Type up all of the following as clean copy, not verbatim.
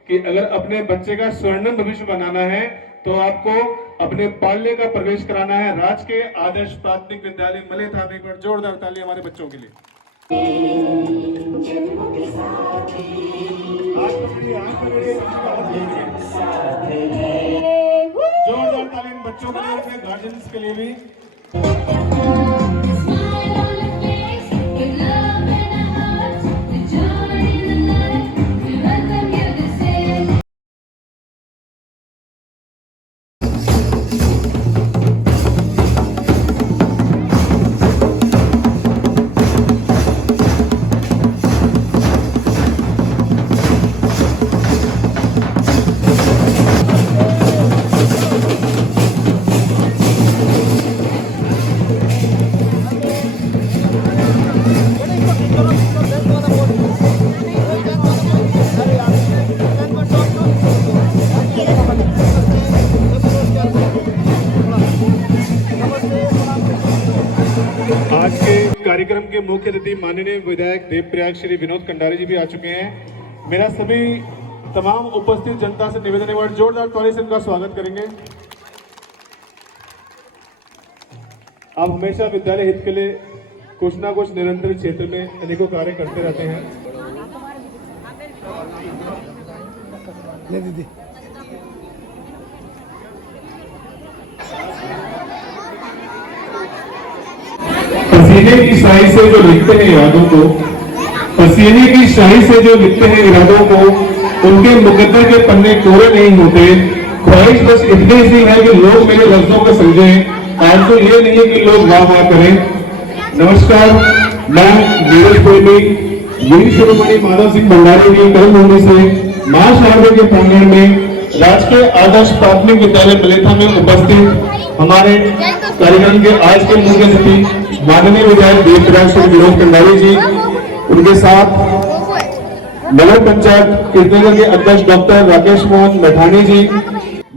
कि अगर अपने बच्चे का स्वर्णिम भविष्य बनाना है तो आपको अपने बाल्य का प्रवेश कराना है राज के आदर्श प्राथमिक विद्यालय मलेथा में। एक बार जोरदार ताली हमारे बच्चों के लिए। जोरदार ताली इन बच्चों के लिए, अपने गार्जियंस के लिए भी। आज के कार्यक्रम के मुख्य अतिथि माननीय विधायक देवप्रयाग श्री विनोद कंडारी जी भी आ चुके हैं। मेरा सभी तमाम उपस्थित जनता से निवेदन है, एक बार जोरदार ताली से इनका स्वागत करेंगे। आप हमेशा विद्यालय हित के लिए कुछ ना कुछ निरंतर क्षेत्र में अनेकों कार्य करते रहते हैं। पसीने की स्याही से जो लिखते हैं इरादों को, पसीने की स्याही से जो लिखते हैं इरादों को, उनके मुकद्दर के पन्ने कोरे नहीं होते। ख्वाहिश बस इतनी सी है कि लोग मेरे लफ्जों को समझें। आज तो ये नहीं है कि लोग वाह वाह करें। नमस्कार, मैं नीरज प्रेमी वीर शिरोमणि माधव सिंह भंडारी की कर्मभूमि से मां शारदा के प्रांगण में राजकीय आदर्श प्राथमिक विद्यालय मलेथा में उपस्थित हमारे कार्यक्रम के आज के मुख्य अतिथि माननीय विधायक देवप्रयाग श्री विनोद कंडारी जी, उनके साथ नगर पंचायत कीर्तनगर के अध्यक्ष डॉक्टर राकेश मोहन मैठानी जी,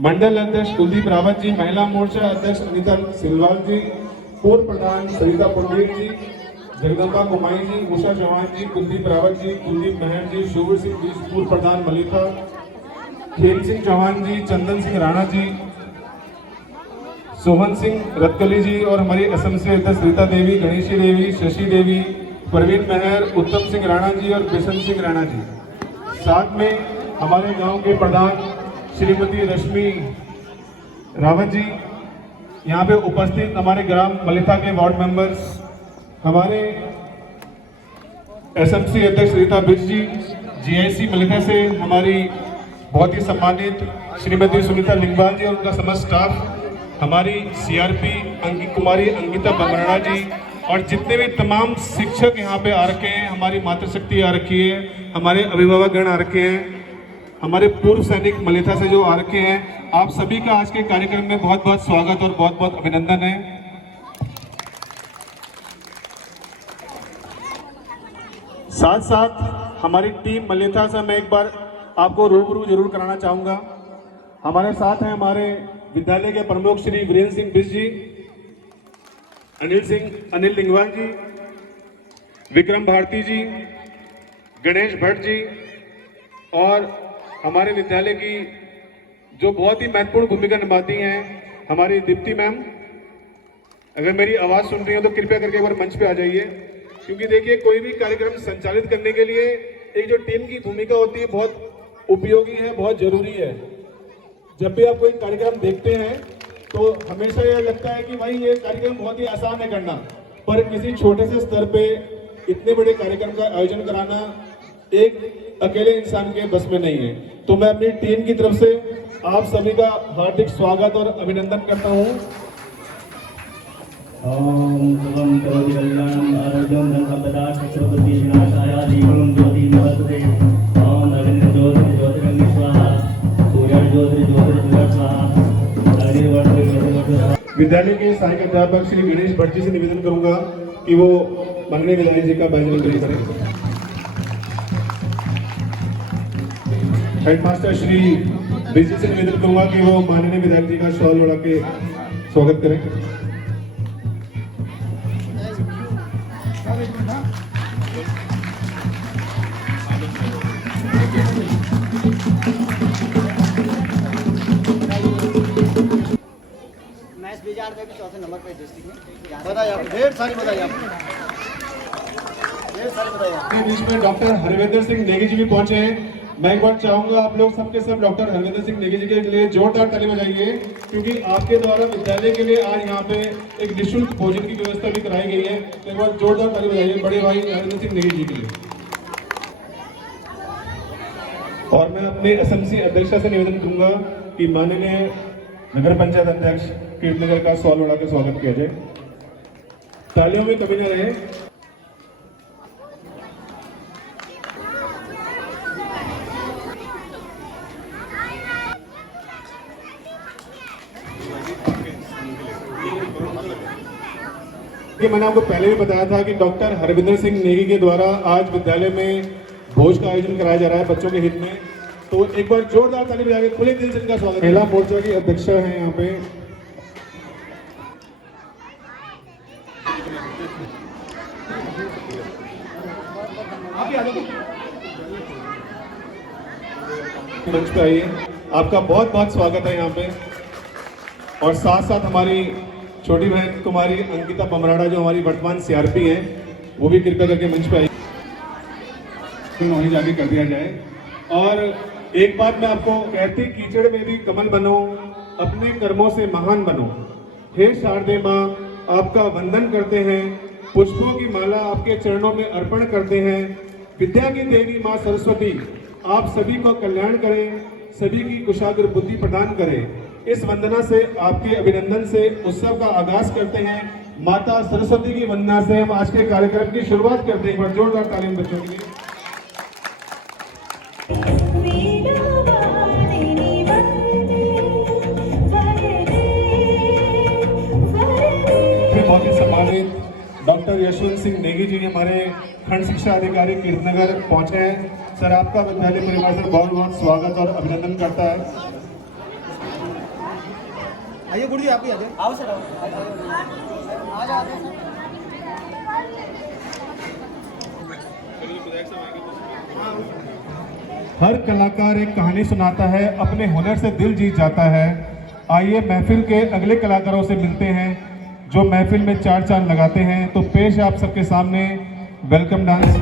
मंडल अध्यक्ष कुलदीप रावत जी, महिला मोर्चा अध्यक्ष अनिता सिलवाल जी, पूर्व प्रधान सरिता पंडित जी, जगदम्बा कुमाई जी, उषा चौहान जी, कुलदीप रावत जी, कुलदीप महर जी, शुभर सिंह जी, पूर्व प्रधान मलेथा, खेल सिंह चौहान जी, चंदन सिंह राणा जी, सोहन सिंह रतकली जी और हमारी असम से अध्यक्ष रीता देवी, गणेशी देवी, शशि देवी, प्रवीण मेहर, उत्तम सिंह राणा जी और बिशन सिंह राणा जी। साथ में हमारे गांव के प्रधान श्रीमती रश्मि रावत जी, यहाँ पे उपस्थित हमारे ग्राम मलेथा के वार्ड मेंबर्स, हमारे एसएमसी अध्यक्ष रीता बिज जी, जीआईसी मलेथा से हमारी बहुत ही सम्मानित श्रीमती सुनीता लिंगवाल जी और उनका समस्त स्टाफ, हमारी सीआरपी कुमारी अंकिता बमराणा जी और जितने भी तमाम शिक्षक यहाँ पे आ रखे हैं, हमारी मातृशक्ति आ रखी है, हमारे अभिभावक गण आ रखे हैं, हमारे पूर्व सैनिक मलेथा से जो आ रखे हैं, आप सभी का आज के कार्यक्रम में बहुत बहुत स्वागत और बहुत बहुत अभिनंदन है। साथ साथ हमारी टीम मलेथा से मैं एक बार आपको रूबरू जरूर कराना चाहूंगा। हमारे साथ हैं हमारे विद्यालय के प्रमुख श्री वीरेंद्र सिंह बिज जी, अनिल लिंगवाल जी, विक्रम भारती जी, गणेश भट्ट जी और हमारे विद्यालय की जो बहुत ही महत्वपूर्ण भूमिका निभाती हैं हमारी दीप्ति मैम। अगर मेरी आवाज़ सुन रही हो तो कृपया करके एक बार मंच पे आ जाइए, क्योंकि देखिए कोई भी कार्यक्रम संचालित करने के लिए एक जो टीम की भूमिका होती है बहुत उपयोगी है, बहुत जरूरी है। जब भी आप कोई कार्यक्रम देखते हैं तो हमेशा यह लगता है कि भाई ये कार्यक्रम बहुत ही आसान है करना, पर किसी छोटे से स्तर पे इतने बड़े कार्यक्रम का आयोजन कराना एक अकेले इंसान के बस में नहीं है। तो मैं अपनी टीम की तरफ से आप सभी का हार्दिक स्वागत और अभिनंदन करता हूँ। विद्यालय के सहायक अध्यापक श्री गणेश भट्ट जी से निवेदन करूंगा कि वो माननीय विधायक जी का बैज करें। हेडमास्टर श्री बिजी से निवेदन करूंगा कि वो माननीय विधायक जी का शॉल उड़ा के स्वागत करें। बधाई आपको, ढेर सारी बधाई आपको, ढेर सारी बधाई आपको। के बीच में डॉक्टर हरविंदर सिंह नेगी जी भी पहुंचे हैं। मैं एक बार चाहूंगा आप लोग सबके सब डॉक्टर हरविंदर सिंह नेगी जी के लिए जोरदार ताली बजाइए, क्योंकि आपके द्वारा विद्यालय के लिए आज यहाँ पे एक निःशुल्क भोजन की व्यवस्था भी कराई गई है। तो एक बार जोरदार ताली बजाइए बड़े भाई हरविंदर सिंह नेगी जी के लिए। और मैं अपने एसएमसी अध्यक्षा से निवेदन करूंगा कि माननीय नगर पंचायत अध्यक्ष कीर्तनगर का सॉल उड़ा के स्वागत किया जाए। तालियों में कमी न रहे। मैंने आपको पहले भी बताया था कि डॉक्टर हरविंदर सिंह नेगी के द्वारा आज विद्यालय में भोज का आयोजन कराया जा रहा है बच्चों के हित में। तो एक बार जोरदार ताली बजा के खुले दिल से इनका स्वागत। महिला मोर्चा की अध्यक्षा है यहाँ पे। मंच पे आइए, आपका बहुत बहुत स्वागत है यहाँ पे। और साथ साथ हमारी छोटी बहन कुमारी अंकिता पमराड़ा जो हमारी वर्तमान सीआरपी हैं, वो भी कृपया करके मंच पे आई, वहीं जाके कर दिया जाए। और एक बात मैं आपको कहती, कीचड़ में भी कमल बनो, अपने कर्मों से महान बनो। हे शारदे माँ, आपका वंदन करते हैं, पुष्पों की माला आपके चरणों में अर्पण करते हैं। विद्या की देवी माँ सरस्वती आप सभी को कल्याण करें, सभी की कुशाग्र बुद्धि प्रदान करें। इस वंदना से, आपके अभिनंदन से उत्सव का आगाज करते हैं। माता सरस्वती की वंदना से हम आज के कार्यक्रम की शुरुआत करते हैं। जोरदार तालीम बच्चों के लिए। बहुत ही सम्मानित डॉक्टर यशवंत सिंह नेगी जी हमारे खंड शिक्षा अधिकारी कीर्तनगर पहुंचे हैं। सर, आपका विद्यालय परिवार से बहुत बहुत स्वागत और अभिनंदन करता है। आइए गुरु जी, आप भी आ जाए। आओ सर, आओ। आ जाओ। हर कलाकार एक कहानी सुनाता है, अपने हुनर से दिल जीत जाता है। आइए महफिल के अगले कलाकारों से मिलते हैं जो महफिल में चार चांद लगाते हैं। तो पेश है आप सबके सामने वेलकम डांस।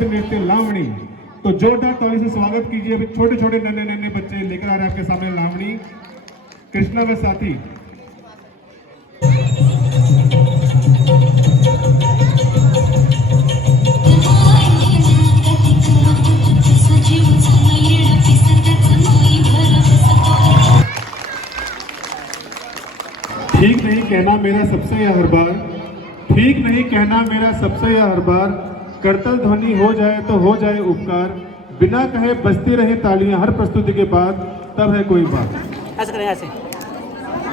नृत्य लावणी। तो जोरदार ताली से स्वागत कीजिए। अभी छोटे छोटे नन्हे नन्हे बच्चे लेकर आ रहे हैं आपके सामने लावणी। कृष्णा व साथी। ठीक नहीं कहना मेरा सबसे या हर बार, ठीक नहीं कहना मेरा सबसे या हर बार, करतल ध्वनि हो जाए तो हो जाए उपकार, बिना कहे बजती रहे तालियां हर प्रस्तुति के बाद, तब है कोई बात। ऐसे करें, ऐसे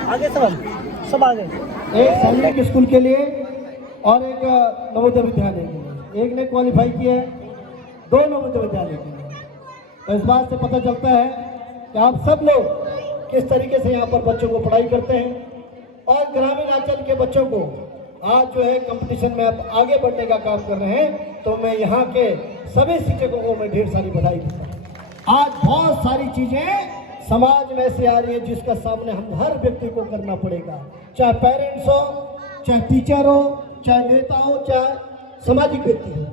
आगे सब आगे। एक सैनिक स्कूल के लिए और एक नवोदय विद्यालय के लिए, एक ने क्वालिफाई किया है, दो नवोदय विद्यालय के लिए। तो इस बात से पता चलता है कि आप सब लोग किस तरीके से यहाँ पर बच्चों को पढ़ाई करते हैं और ग्रामीण अंचल के बच्चों को आज जो है कंपटीशन में अब आगे बढ़ने का काम कर रहे हैं। तो मैं यहाँ के सभी शिक्षकों को मैं ढेर सारी बधाई देता हूँ। आज बहुत सारी चीजें समाज में ऐसे आ रही है जिसका सामने हम हर व्यक्ति को करना पड़ेगा, चाहे पेरेंट्स हो, चाहे टीचर हो, चाहे नेता हो, चाहे सामाजिक व्यक्ति हो।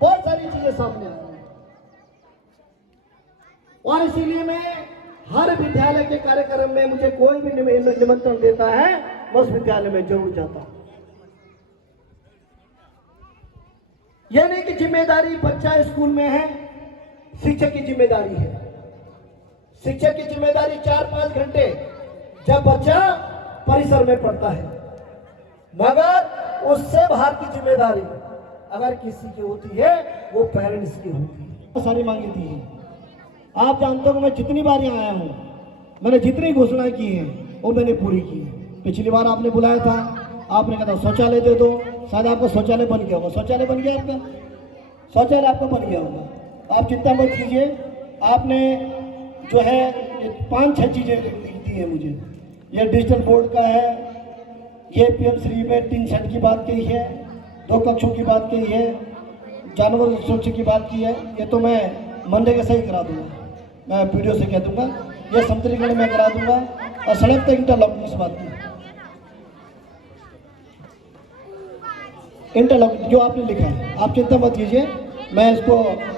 बहुत सारी चीजें सामने आ रही है और इसीलिए मैं हर विद्यालय के कार्यक्रम में मुझे कोई भी निमंत्रण देता है, मैं उस विद्यालय में जरूर जाता हूं। यह नहीं कि जिम्मेदारी बच्चा स्कूल में है, शिक्षक की जिम्मेदारी है। शिक्षक की जिम्मेदारी 4-5 घंटे जब बच्चा परिसर में पढ़ता है, मगर उससे बाहर की जिम्मेदारी अगर किसी की होती है वो पेरेंट्स की होती है। बहुत सारी मांगी थी, आप जानते हो मैं जितनी बार यहाँ आया हूँ, मैंने जितनी घोषणा की है वो मैंने पूरी की। पिछली बार आपने बुलाया था, आपने कहा था शौचालय दे दो, शायद आपका शौचालय बन गया होगा। शौचालय बन गया आपका? शौचालय आपका बन गया होगा। आप चिंता मत कीजिए। आपने जो है 5-6 चीज़ें दी है मुझे। यह डिजिटल बोर्ड का है, ये पीएम श्री में 3 सेट की बात कही है, 2 कक्षों की बात कही है, जानवर सुरक्षा की बात की है। ये तो मैं मनरेगा से ही करा दूंगा, मैं वीडियो से कह दूंगा, ये समतलीकरण में करा दूंगा और सड़क तक इंटरलॉक की बात की। इंटरलॉक जो आपने लिखा है आप चिंता मत कीजिए, मैं इसको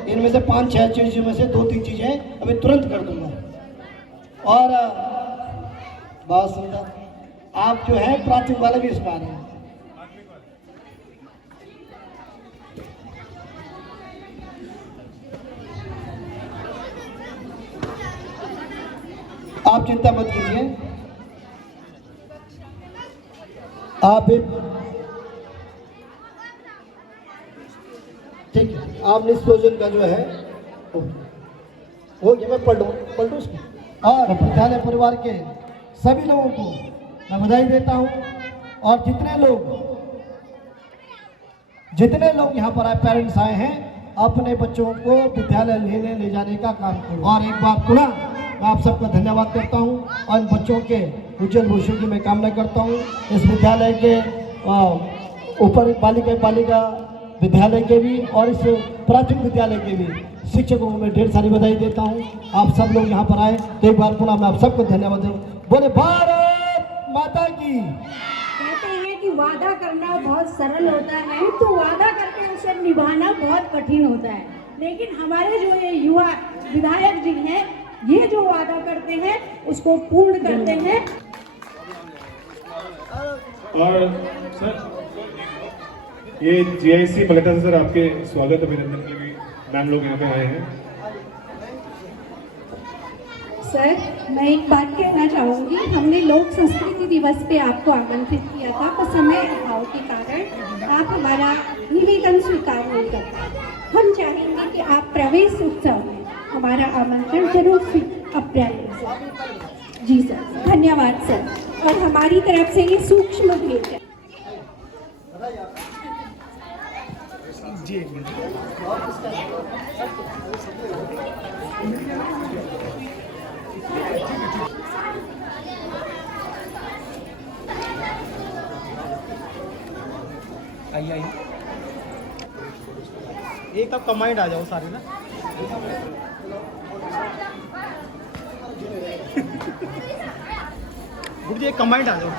इनमें से 5-6 चीज़ों में से 2-3 चीज़ें अभी तुरंत कर दूंगा। और बात समझा, आप जो है प्राथमिक वाले भी इसमें आ रहे हैं। आप चिंता मत कीजिए, आप ठीक है, आप निष्पोजन का जो है वो ये मैं पढ़ लूँ उसको। और विद्यालय परिवार के सभी लोगों को मैं बधाई देता हूँ। और जितने लोग यहाँ पर आए, पेरेंट्स आए हैं, अपने बच्चों को विद्यालय ले जाने का काम करो। और एक बार पुनः मैं आप सबका धन्यवाद करता हूँ और इन बच्चों के उज्जवल भविष्य की मैं कामना करता हूँ। इस विद्यालय के ऊपर बालिका विद्यालय के भी और इस प्राथमिक विद्यालय के भी शिक्षकों को मैं ढेर सारी बधाई देता हूँ। आप सब लोग यहाँ पर आए तो एक बार पुनः मैं आप सबको धन्यवाद दूँ। बोले भारत माता की। कहते हैं कि वादा करना बहुत सरल होता है, तो वादा करके उसे निभाना बहुत कठिन होता है। लेकिन हमारे जो ये युवा विधायक जी हैं, ये जो वादा करते हैं उसको पूर्ण करते हैं। और सर ये जीआईसी मलेटा से सर आपके स्वागत अभिनंदन के लिए मैम लोग यहाँ पे आए हैं। सर मैं एक बात कहना चाहूँगी, हमने लोक संस्कृति दिवस पे आपको आमंत्रित किया था, पर समय अभाव के कारण आप हमारा निवेदन स्वीकार नहीं कर पाए। हम चाहेंगे कि आप प्रवेश उत्सव में हमारा आमंत्रण जरूर अप्रैल सर। जी सर, धन्यवाद सर। और हमारी तरफ से ये सूक्ष्म भेंट है। आइए एक आप कमांड आ जाओ सारे ना। गुरु जी एक कमांड आ जाओ।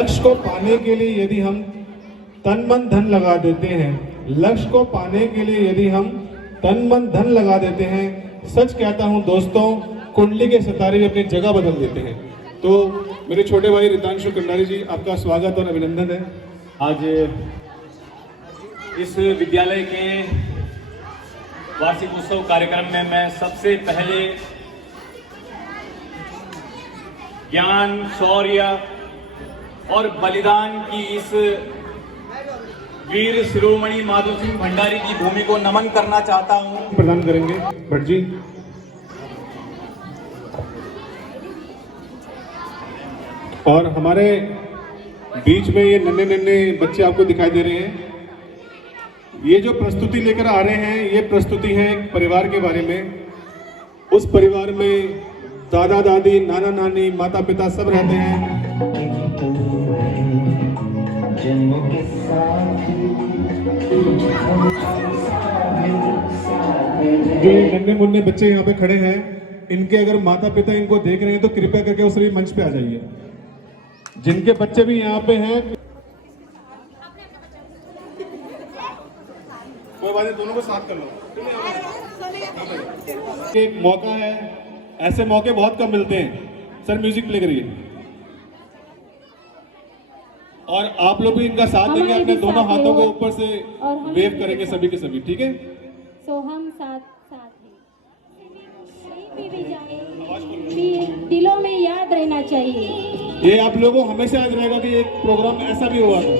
लक्ष्य को पाने के लिए यदि हम तन मन धन लगा देते हैं, लक्ष्य को पाने के लिए यदि हम तन मन धन लगा देते हैं, सच कहता हूं दोस्तों, कुंडली के सितारे भी अपनी जगह बदल देते हैं। तो मेरे छोटे भाई रितांशु कंडारी जी, आपका स्वागत और अभिनंदन है। आज इस विद्यालय के वार्षिक उत्सव कार्यक्रम में मैं सबसे पहले ज्ञान, शौर्य और बलिदान की इस वीर शिरोमणि माधो सिंह भंडारी की भूमि को नमन करना चाहता हूं। प्रदान करेंगे भट्ट जी। और हमारे बीच में ये नन्हे नन्हे बच्चे आपको दिखाई दे रहे हैं। ये जो प्रस्तुति लेकर आ रहे हैं, ये प्रस्तुति है एक परिवार के बारे में। उस परिवार में दादा दादी, नाना नानी, माता पिता सब रहते हैं। जो ये नन्हे मुन्ने बच्चे यहाँ पे खड़े हैं, इनके अगर माता पिता इनको देख रहे हैं तो कृपया करके उस मंच पे आ जाइए। जिनके बच्चे भी यहाँ पे हैं, कोई बात नहीं, दोनों को साथ कर लो। एक मौका है, ऐसे मौके बहुत कम मिलते हैं। सर म्यूजिक प्ले करिए। और आप लोग भी इनका साथ देंगे, अपने दोनों हाथों को ऊपर से वेव करेंगे सभी के सभी, ठीक है? सो हम साथ साथ हैं, कहीं भी जाए दिलों में याद रहना चाहिए। ये आप लोगों को हमेशा याद रहेगा कि एक प्रोग्राम ऐसा भी हुआ था।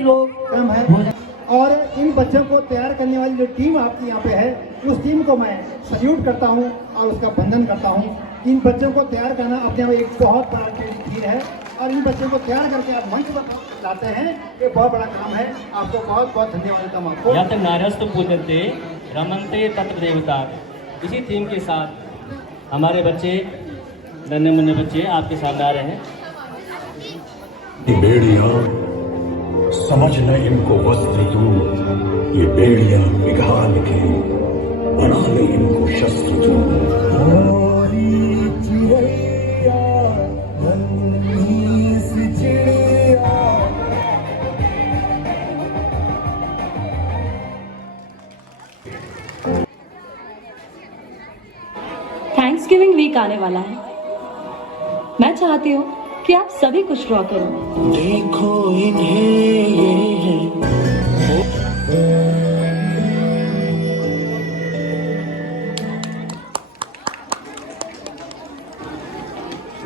लोग कम है भोजन। और इन बच्चों को तैयार करने वाली जो टीम आपकी यहाँ पे है, उस टीम को मैं सल्यूट करता हूँ और उसका वंदन करता हूँ। इन बच्चों को तैयार करना अपने आप एक बहुत बड़ा चीज है। और इन बच्चों को तैयार करके आप मंच पर लाते हैं, ये बहुत बड़ा काम है। आपको बहुत बहुत धन्यवाद देता हूँ आपको। यत् नार्यस्तु पूज्यन्ते रमन्ते तत्र देवता। इसी थीम के साथ हमारे बच्चे, नन्हे मुन्ने बच्चे आपके सामने आ रहे हैं। ये बेड़ियां समझ न इनको वस्त्र तू, ये बेड़ियां पिघाल के बना ले इनको शस्त्र तू। थैंक्सगिविंग वीक आने वाला है। मैं चाहती हूँ कि आप सभी खुश रहा करो। देखो इन्हें ये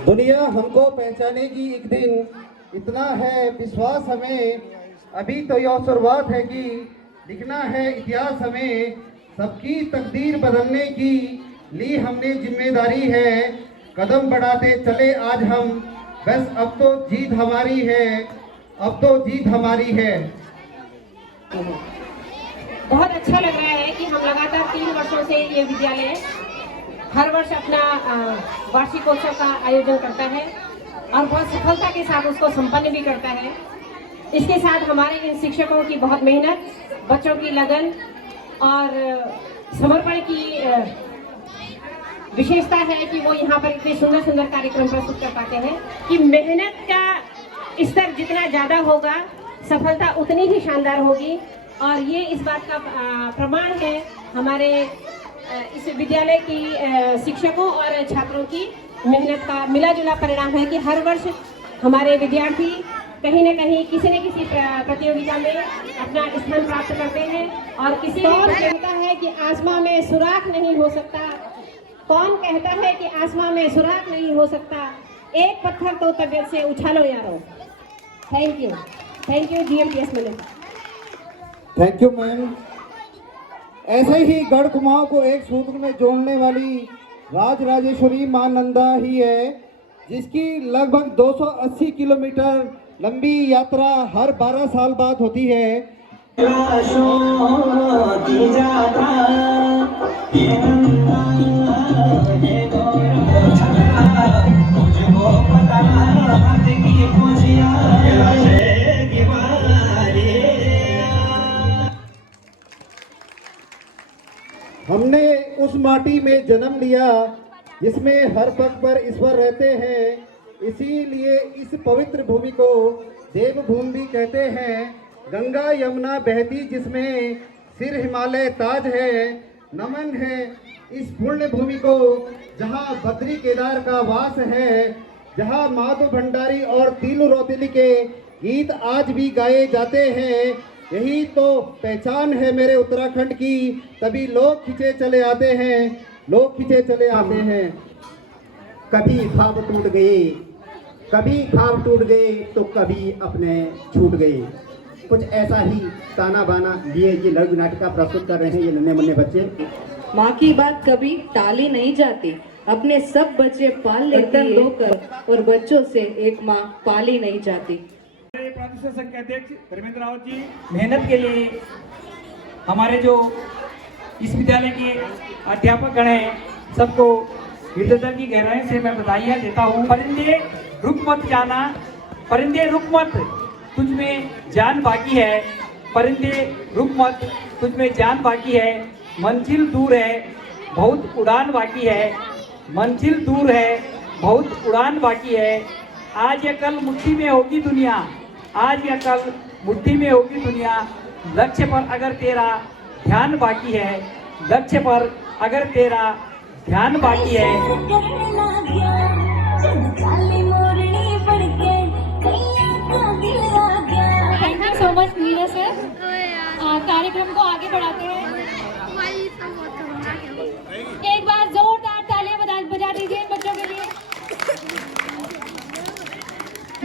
दुनिया हमको पहचानेगी एक दिन, इतना है विश्वास हमें। अभी तो यह शुरुआत है कि लिखना है इतिहास हमें। सबकी तकदीर बदलने की ली हमने जिम्मेदारी है। कदम बढ़ाते चले आज हम, बस अब तो जीत हमारी है, अब तो जीत हमारी है। बहुत अच्छा लग रहा है कि हम लगातार 3 वर्षों से ये विद्यालय हर वर्ष अपना वार्षिकोत्सव का आयोजन करता है और बहुत सफलता के साथ उसको संपन्न भी करता है। इसके साथ हमारे इन शिक्षकों की बहुत मेहनत, बच्चों की लगन और समर्पण की विशेषता है कि वो यहाँ पर इतने सुंदर सुंदर कार्यक्रम प्रस्तुत कर पाते हैं कि मेहनत का स्तर जितना ज़्यादा होगा, सफलता उतनी ही शानदार होगी। और ये इस बात का प्रमाण है हमारे इस विद्यालय की शिक्षकों और छात्रों की मेहनत का मिला जुला परिणाम है कि हर वर्ष हमारे विद्यार्थी कहीं न कहीं किसी न किसी प्रतियोगिता में अपना स्थान प्राप्त करते हैं। और किसी कौन कहता है कि आसमां में सुराख नहीं हो सकता, कौन कहता है कि आसमां में सुराख नहीं हो सकता, एक पत्थर तो तबीयत से उछालो यारो। थैंक यू GMTS मिले। Thank you ma'am. ऐसे ही गढ़ कुमाऊं को एक सूत्र में जोड़ने वाली राजराजेश्वरी मां नंदा ही है, जिसकी लगभग 280 किलोमीटर लंबी यात्रा हर 12 साल बाद होती है। हमने उस माटी में जन्म लिया जिसमें हर पग पर ईश्वर रहते हैं, इसीलिए इस पवित्र भूमि को देवभूमि भी कहते हैं। गंगा यमुना बहती जिसमें सिर हिमालय ताज है, नमन है इस पुण्य भूमि को जहाँ बद्री केदार का वास है, जहाँ माधव भंडारी और तीलू रौतेली के गीत आज भी गाए जाते हैं। यही तो पहचान है मेरे उत्तराखंड की, तभी लोग खींचे चले आते हैं, लोग खींचे चले आते हैं। कभी ख्वाब टूट गए, कभी ख्वाब टूट गए तो कभी अपने छूट गए। कुछ ऐसा ही ताना बाना लिए ये लघु नाटिका प्रस्तुत कर रहे हैं ये नन्हे मुन्ने बच्चे। माँ की बात कभी टाली नहीं जाती, अपने सब बच्चे पाल लेती है और बच्चों से एक माँ पाली नहीं जाती। प्रादेशिक संघ के अध्यक्ष धर्मेंद्र रावत जी, मेहनत के लिए हमारे जो इस विद्यालय के अध्यापक गण हैं, सबको हृदय की गहराई से मैं बधाइयाँ देता हूँ। परिंदे रुक मत जाना, परिंदे रुक मत, तुझ में जान बाकी है, परिंदे रुक मत, तुझ में जान बाकी है। मंजिल दूर है, बहुत उड़ान बाकी है, मंजिल दूर है, बहुत उड़ान बाकी है। आज या कल मुट्ठी में होगी दुनिया, आज या कल मुट्ठी में होगी दुनिया। लक्ष्य पर अगर तेरा ध्यान बाकी है, लक्ष्य पर अगर तेरा ध्यान बाकी है। Thank you so much Neeraj sir. कार्यक्रम को आगे बढ़ाते हैं, एक बार जोरदार तालियां बजा दीजिए इन बच्चों के लिए।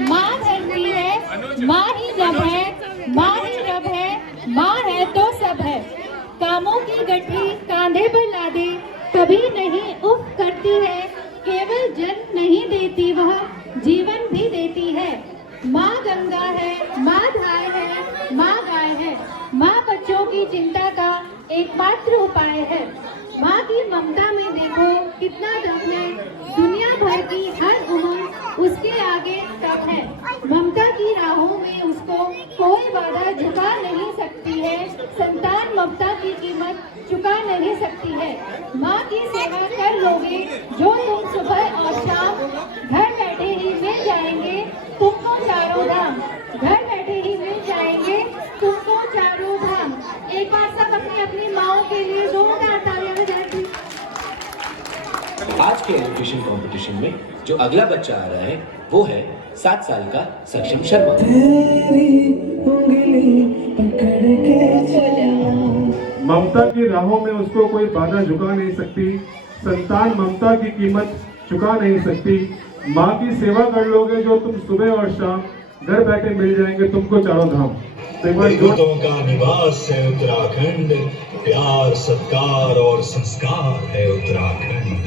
माँ धरती है, माँ ही जब है, माँ ही रब है, माँ है तो सब है। कामों की गठरी कांधे पर ला दे, कभी नहीं उफ करती है, केवल जन्म नहीं देती वह जीवन भी देती है। ममता में देखो कितना दम है, दुनिया भर की हर उम्र उसके आगे तब है। ममता की राहों में उसको कोई बाधा झुका नहीं सकती है, संतान ममता की कीमत चुका नहीं सकती है। माँ की सेवा कर लोगे जो तुम सुबह और शाम, घर बैठे ही मिल जाएंगे तुमको चारों धाम, घर बैठे ही मिल जाएंगे तुमको चारों धाम। एक बार सब अपनी अपनी माओ के लिए जोरदार तालियां बजाएं। आज के एजुकेशन कंपटीशन में जो अगला बच्चा आ रहा है वो है 7 साल का सक्षम शर्मा। ममता की राहों में उसको कोई बाधा झुका नहीं सकती, संतान ममता की कीमत चुका नहीं सकती। माँ की सेवा कर लोगे जो तुम सुबह और शाम, घर बैठे मिल जाएंगे तुमको चारों धाम। देवताओं का निवास है उत्तराखंड, प्यार सत्कार और संस्कार है उत्तराखंड।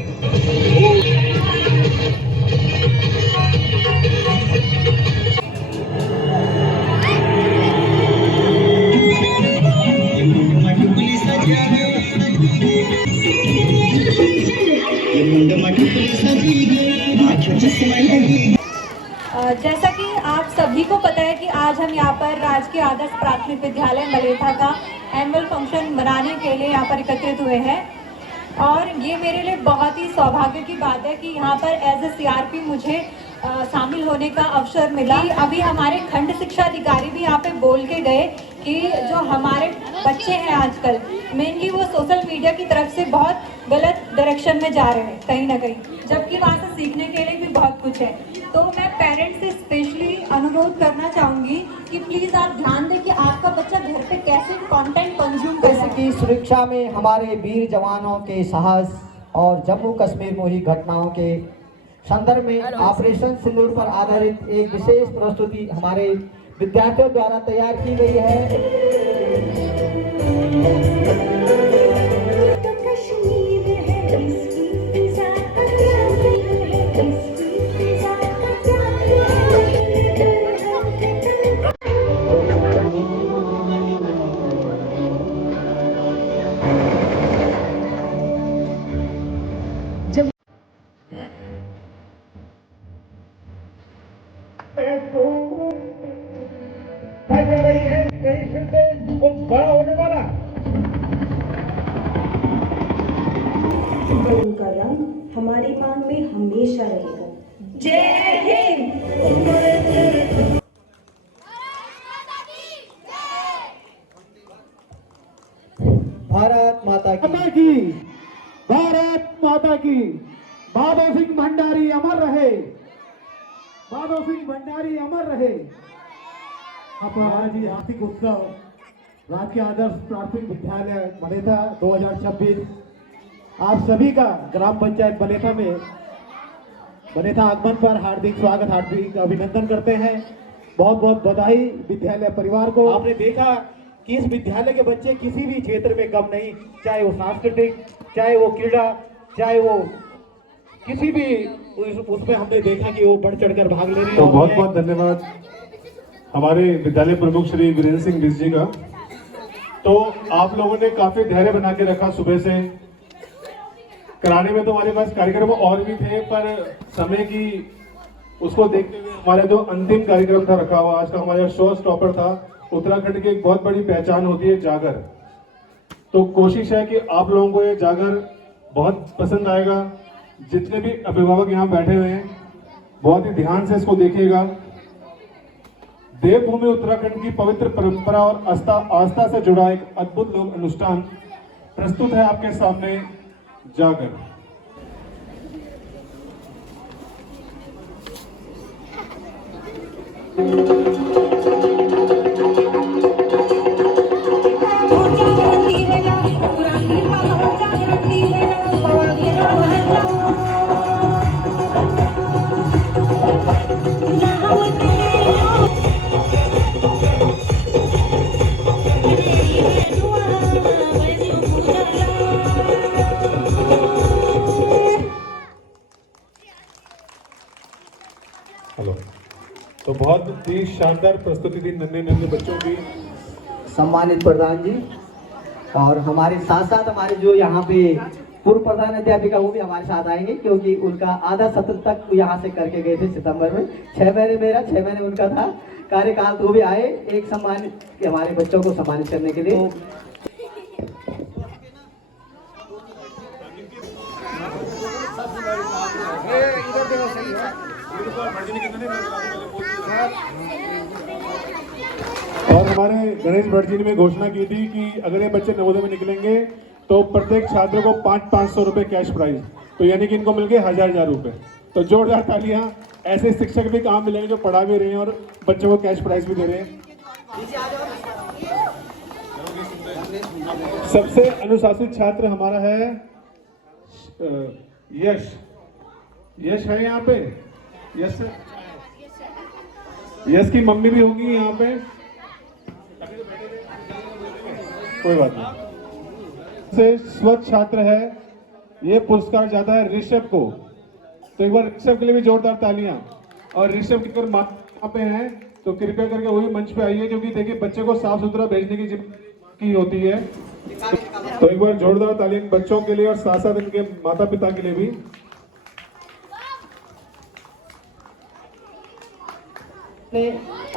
जैसा कि आप सभी को पता है कि आज हम यहाँ पर राजकीय आदर्श प्राथमिक विद्यालय मलेथा का एनुअल फंक्शन मनाने के लिए यहाँ पर एकत्रित हुए हैं और ये मेरे लिए बहुत ही सौभाग्य की बात है कि यहाँ पर एज ए सीआरपी मुझे शामिल होने का अवसर मिला। अभी हमारे खंड शिक्षा अधिकारी भी यहाँ पे बोल के गए कि जो हमारे बच्चे हैं आजकल मेनली वो सोशल मीडिया की तरफ से बहुत गलत डायरेक्शन में जा रहे हैं कहीं ना कहीं, जबकि वहाँ से सीखने के लिए भी बहुत कुछ है। तो मैं पेरेंट्स से स्पेशली अनुरोध करना चाहूँगी कि प्लीज़ आप ध्यान दें कि आपका बच्चा घर पे कैसे कंटेंट कंज्यूम कर जैसे कि सुरक्षा में हमारे वीर जवानों के साहस और जम्मू कश्मीर में हुई घटनाओं के संदर्भ में ऑपरेशन सिंदूर पर आधारित एक विशेष प्रस्तुति हमारे विद्यार्थियों द्वारा तैयार की गई है। उनका रंग हमारी मांग में हमेशा रहेगा। जय हिंद। भारत माता की, भारत माता की। माधव सिंह भंडारी अमर रहे, माधव सिंह भंडारी अमर रहे। अपना आज ही आर्थिक उत्सव राजकीय आदर्श प्राथमिक विद्यालय मलेथा 2026 आप सभी का ग्राम पंचायत मलेथा में मलेथा आगमन पर हार्दिक स्वागत, हार्दिक अभिनंदन करते हैं। बहुत बहुत बधाई विद्यालय परिवार को। आपने देखा कि इस विद्यालय के बच्चे किसी भी क्षेत्र में कम नहीं, चाहे वो सांस्कृतिक, चाहे वो क्रीड़ा, चाहे वो किसी भी उसमें हमने देखा कि वो बढ़ चढ़कर भाग ले रहे हैं। तो बहुत बहुत धन्यवाद हमारे विद्यालय प्रमुख श्री वीरेंद्र सिंह बिस जी का। तो आप लोगों ने काफी धैर्य बना के रखा, सुबह से कराने में तो हमारे पास कार्यक्रम और भी थे, पर समय की उसको देखते हुए हमारा जो अंतिम कार्यक्रम था रखा हुआ आज का, हमारा शो स्टॉपर था। उत्तराखंड की एक बहुत बड़ी पहचान होती है जागर, तो कोशिश है कि आप लोगों को ये जागर बहुत पसंद आएगा। जितने भी अभिभावक यहाँ बैठे हुए हैं बहुत ही ध्यान से इसको देखिएगा। देवभूमि उत्तराखंड की पवित्र परंपरा और आस्था से जुड़ा एक अद्भुत लोक अनुष्ठान प्रस्तुत है आपके सामने, जागर। हेलो। तो बहुत ही शानदार प्रस्तुति थी नन्हे नन्हे बच्चों की। सम्मानित प्रधान जी और हमारे साथ साथ हमारे जो यहाँ पे पूर्व प्रधान अध्यापिका वो भी हमारे साथ आएंगे, क्योंकि उनका आधा सत्र तक यहाँ से करके गए थे सितंबर में। 6 महीने मेरा, 6 महीने उनका था कार्यकाल, तो वो भी आए एक सम्मान के हमारे बच्चों को सम्मानित करने के लिए। और हमारे गणेश भट्ट जी ने घोषणा की थी कि अगर ये बच्चे नवोदय में निकलेंगे तो प्रत्येक छात्र को 500 रुपए कैश प्राइज, तो यानी कि इनको मिल गए 1000 रुपए। तो जोरदार तालियां। ऐसे शिक्षक भी काम मिलेंगे जो पढ़ा भी रहे हैं और बच्चों को कैश प्राइज भी दे रहे हैं। सबसे अनुशासित छात्र हमारा है यश। यश है यहाँ पे? यश, यश की मम्मी भी होगी यहाँ पे, कोई बात नहीं। से स्वच्छ छात्र है, ये पुरस्कार जाता है ऋषभ को, तो एक बार ऋषभ के लिए भी जोरदार तालियां। और ऋषभ की अगर माँ पे हैं तो कृपया करके वही मंच पे आइए, क्योंकि देखिए बच्चे को साफ सुथरा भेजने की जिम्मेदारी की होती है। तो एक बार जोरदार तालियां बच्चों के लिए और साथ साथ इनके माता पिता के लिए भी।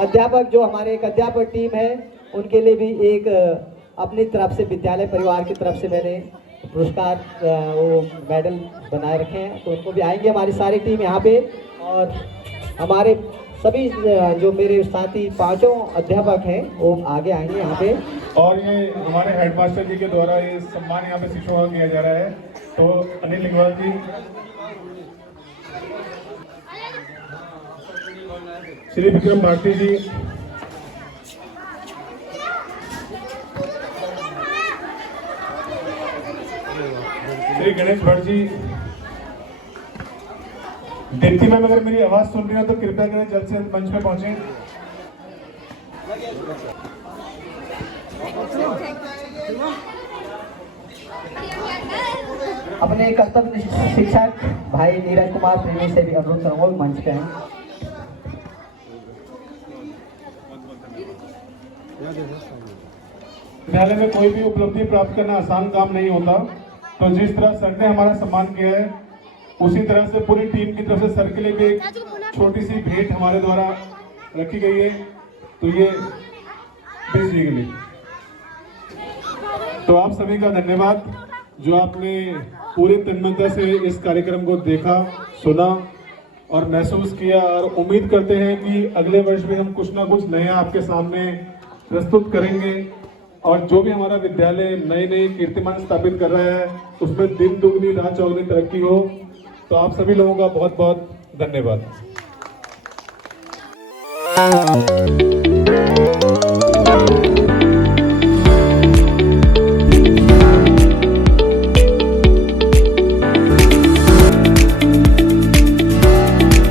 अध्यापक जो हमारे एक अध्यापक टीम है, उनके लिए भी एक अपनी तरफ से विद्यालय परिवार की तरफ से मैंने पुरस्कार वो मेडल बनाए रखे हैं, तो उनको भी आएंगे हमारी सारी टीम यहाँ पे। और हमारे सभी जो मेरे साथी 5 अध्यापक हैं वो आगे आएंगे यहाँ पे। और ये हमारे हेडमास्टर जी के द्वारा ये सम्मान यहाँ पे शिक्षकों को किया जा रहा है। तो अनिल लिंगवाल जी, श्री विक्रम भारती जी, श्री गणेश भट्ट जी, दीप्ति मैम अगर मेरी आवाज सुन रही है तो कृपया करें जल्द से जल्द मंच पे पहुंचे। अपने कर्तव्य शिक्षक भाई नीरज कुमार प्रेमी से भी अनुरोध करूंगा मंच पे आएं। विद्यालय में कोई भी उपलब्धि प्राप्त करना आसान काम नहीं होता, तो जिस तरह सर ने हमारा सम्मान किया है उसी तरह से पूरी टीम की तरफ से सर के लिए भी एक छोटी सी भेंट हमारे द्वारा रखी गई है। तो ये बेसिकली तो आप सभी का धन्यवाद जो आपने पूरी तन्मयता से इस कार्यक्रम को देखा, सुना और महसूस किया। और उम्मीद करते हैं कि अगले वर्ष भी हम कुछ ना कुछ नया आपके सामने प्रस्तुत करेंगे। और जो भी हमारा विद्यालय नए नए कीर्तिमान स्थापित कर रहा है उसमें दिन दुगनी रात चौगुनी तरक्की हो। तो आप सभी लोगों का बहुत बहुत धन्यवाद।